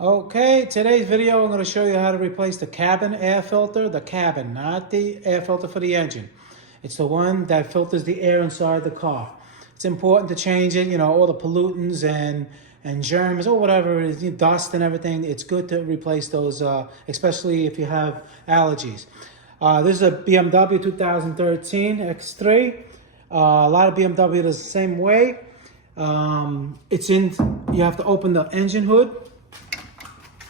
Okay, today's video I'm going to show you how to replace the cabin air filter. The cabin, not the air filter for the engine. It's the one that filters the air inside the car. It's important to change it, you know, all the pollutants and germs or whatever it is, dust and everything. It's good to replace those, especially if you have allergies. This is a BMW 2013 X3. A lot of BMW does the same way. You have to open the engine hood.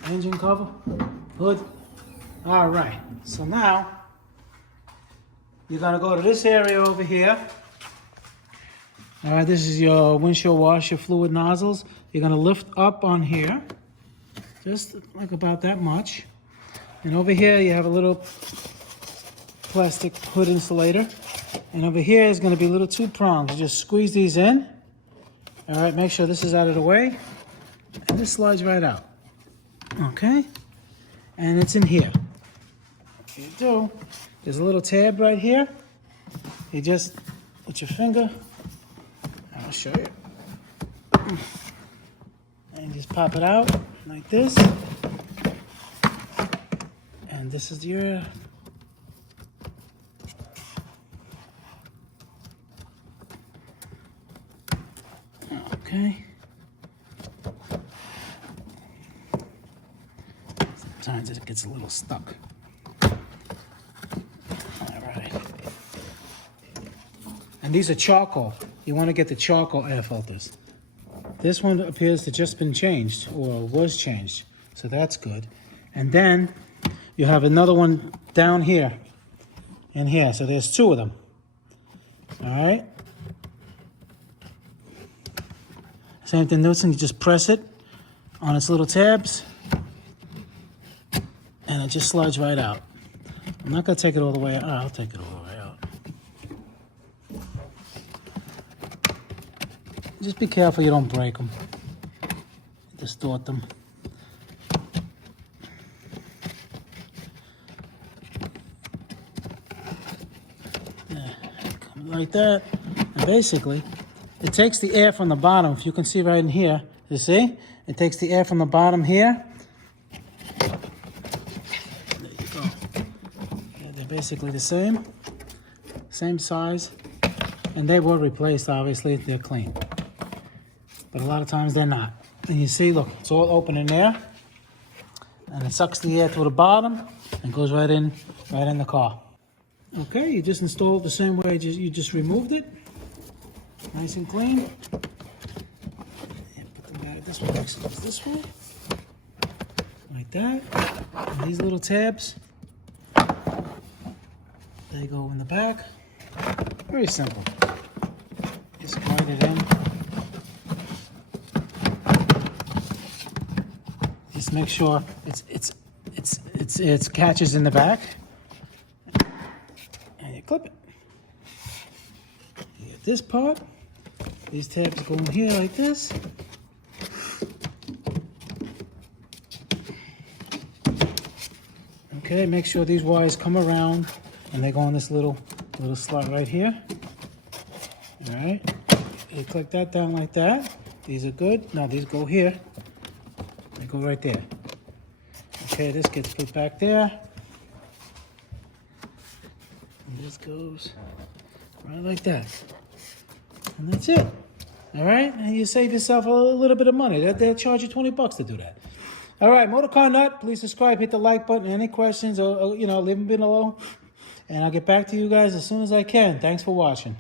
Engine cover, hood. All right, so now you're gonna go to this area over here. All right, this is your windshield washer fluid nozzles. You're gonna lift up on here, just like about that much. And over here you have a little plastic hood insulator. And over here is gonna be little two prongs. You just squeeze these in. All right, make sure this is out of the way. And this slides right out. Okay, and it's in here. What you do, there's a little tab right here. You just put your finger, I'll show you, and just pop it out like this. And this is your okay. Sometimes it gets a little stuck. All right. And these are charcoal. You want to get the charcoal air filters. This one appears to just been changed or was changed. So that's good. And then you have another one down here and here. So there's two of them. All right. Same thing, this one, you just press it on its little tabs. And it just slides right out. I'm not going to take it all the way out. I'll take it all the way out. Just be careful you don't break them. Distort them. Yeah, like that. And basically, it takes the air from the bottom. If you can see right in here, you see? It takes the air from the bottom here. Basically the same size, and they were replaced. Obviously they're clean, but a lot of times they're not. And you see, look, it's all open in there, and it sucks the air through the bottom and goes right in the car. Okay, you just installed the same way you just removed it, nice and clean. And put them back this way, this way, like that. And these little tabs, they go in the back. Very simple. Just slide it in. Just make sure it catches in the back, and you clip it. You get this part. These tabs go in here like this. Okay, make sure these wires come around. And they go on this little slot right here. All right. You click that down like that. These are good. Now these go here. They go right there. Okay, this gets put back there. And this goes right like that. And that's it. All right. And you save yourself a little bit of money. They'll charge you $20 to do that. All right, Motorcar Nut, please subscribe, hit the like button. Any questions, or leave them below. And I'll get back to you guys as soon as I can. Thanks for watching.